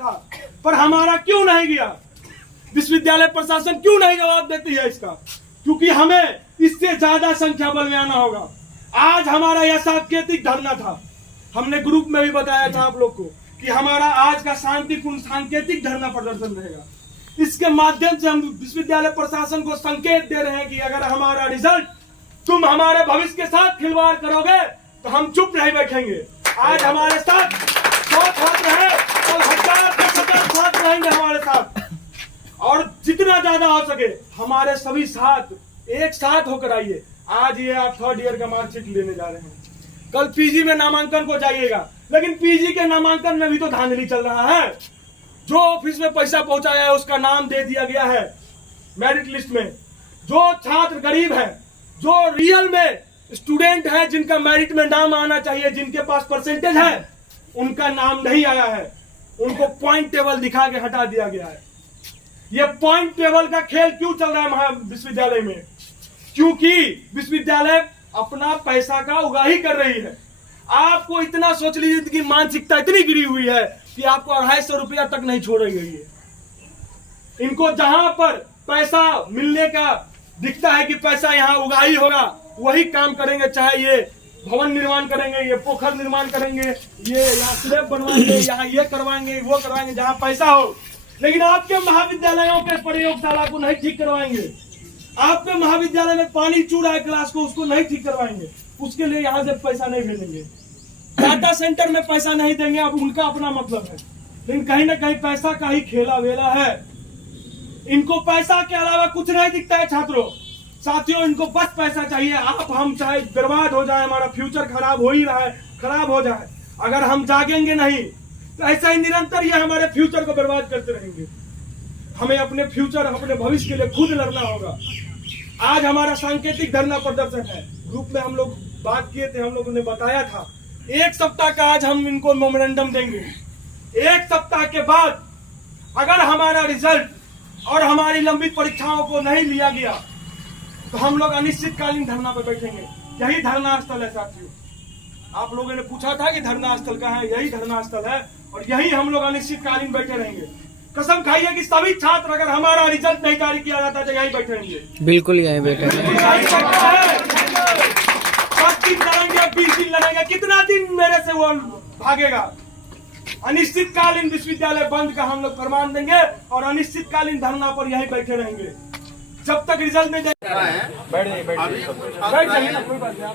था, पर हमारा क्यों नहीं गया? विश्वविद्यालय प्रशासन क्यों नहीं जवाब देती है इसका? क्योंकि हमें इससे ज्यादा संख्या बल में आना होगा। आज हमारा यह सांकेतिक धरना था, हमने ग्रुप में भी बताया था आप लोग को कि हमारा आज का शांतिपूर्ण सांकेतिक धरना प्रदर्शन रहेगा। इसके माध्यम से हम विश्वविद्यालय प्रशासन को संकेत दे रहे हैं कि अगर हमारा रिजल्ट तुम हमारे भविष्य के साथ खिलवाड़ करोगे तो हम चुप नहीं बैठेंगे। आज हमारे साथ 100 छात्र हैं और 1000 से 50 छात्र रहेंगे हमारे साथ, और जितना ज्यादा हो सके हमारे सभी साथ एक साथ होकर आइए। आज ये आप 3rd ईयर का मार्कशीट लेने जा रहे हैं, कल पीजी में नामांकन को जाइएगा, लेकिन पीजी के नामांकन में भी तो धांधली चल रहा है। जो ऑफिस में पैसा पहुंचाया है उसका नाम दे दिया गया है मेरिट लिस्ट में। जो छात्र गरीब है, जो रियल में स्टूडेंट है, जिनका मेरिट में नाम आना चाहिए, जिनके पास परसेंटेज है, उनका नाम नहीं आया है। उनको पॉइंट टेबल दिखा के हटा दिया गया है। ये पॉइंट टेबल का खेल क्यों चल रहा है विश्वविद्यालय में? क्योंकि विश्वविद्यालय अपना पैसा का उगाही कर रही है। आपको इतना सोच लीजिए कि मानसिकता इतनी गिरी हुई है कि आपको 250 रुपया तक नहीं छोड़ी गई है। इनको जहां पर पैसा मिलने का दिखता है कि पैसा यहाँ उगाही होगा, वही काम करेंगे। चाहे ये भवन निर्माण करेंगे, ये पोखर निर्माण करेंगे, ये यहाँ स्लैब बनवाएंगे, यहाँ ये करवाएंगे, वो करवाएंगे जहाँ पैसा हो। लेकिन आपके महाविद्यालयों के प्रयोगशाला को नहीं ठीक करवाएंगे। आपके महाविद्यालय में पानी चूड़ रहा है क्लास को, उसको नहीं ठीक करवाएंगे। उसके लिए यहाँ से पैसा नहीं भेजेंगे। डाटा सेंटर में पैसा नहीं देंगे, अब उनका अपना मतलब है, लेकिन कहीं ना कहीं पैसा का ही खेला वेला है। इनको पैसा के अलावा कुछ नहीं दिखता है छात्रों। साथियों, इनको बस पैसा चाहिए। आप हम चाहे बर्बाद हो जाए, हमारा फ्यूचर खराब हो ही रहा है, खराब हो जाए, अगर हम जागेंगे नहीं तो ऐसा ही निरंतर ये हमारे फ्यूचर को बर्बाद करते रहेंगे। हमें अपने फ्यूचर, अपने भविष्य के लिए खुद लड़ना होगा। आज हमारा सांकेतिक धरना प्रदर्शन है। ग्रुप में हम लोग बात किए थे, हम लोगों ने बताया था 1 सप्ताह का आज हम इनको मेमोरेंडम देंगे। 1 सप्ताह के बाद अगर हमारा रिजल्ट और हमारी लंबित परीक्षाओं को नहीं लिया गया तो हम लोग अनिश्चितकालीन धरना पर बैठेंगे। यही धरना स्थल है साथियों। आप लोगों ने पूछा था कि धरना स्थल कहाँ है, यही धरना स्थल है, और यही हम लोग अनिश्चितकालीन बैठे रहेंगे। कसम खाइए कि सभी छात्र, अगर हमारा रिजल्ट नहीं जारी किया जाता तो यहीं बैठे रहेंगे। बिल्कुल यहीं बैठे रहेंगे। 10 दिन लड़ेंगे, 20 दिन लड़ेंगे, कितना दिन मेरे से वो भागेगा? अनिश्चितकालीन विश्वविद्यालय बंद का हम लोग फरमान देंगे और अनिश्चितकालीन धरना पर यहीं बैठे रहेंगे जब तक रिजल्ट नहीं जाए। बैठ जाइए ना, कोई बात नहीं।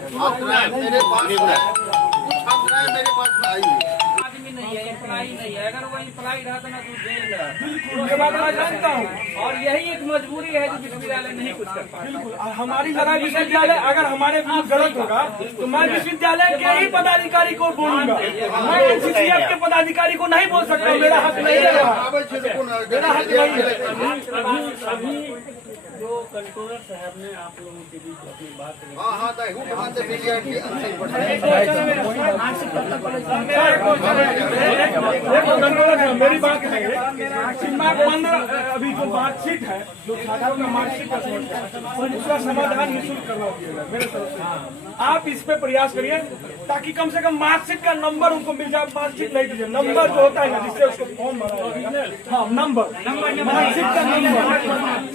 अप्लाई नहीं है, अगर वही अप्लाई रहता ना तो जेल। ये बात मैं जानता हूँ, और यही एक मजबूरी है जो विश्वविद्यालय नहीं कुछ कर पाता। बिल्कुल, हमारी लड़ाई विश्वविद्यालय, अगर हमारे विरुद्ध गलत होगा तो मैं विश्वविद्यालय के ही पदाधिकारी को बोलूंगा। मैं एनसीसीएफ के पदाधिकारी को नहीं बोल सकता। मेरा हक नहीं है, मेरा हक नहीं है। जो कंट्रोलर साहब ने आप लोगों के बीच अपनी बात मेरी बात है, अभी जो मार्कशीट है, जो छात्रों का मार्कशीट का समस्या है, उसका समाधान निःशुल्क करवा दिया जाए मेरे तरफ से। आप इस पे प्रयास करिए ताकि कम से कम मार्कशीट का नंबर उनको मिल जाए। मार्कशीट नहीं दीजिए, नंबर जो होता है ना, जिससे उसको फॉर्म भरा जाएगा। हाँ, नंबर, मार्कशीट का नंबर।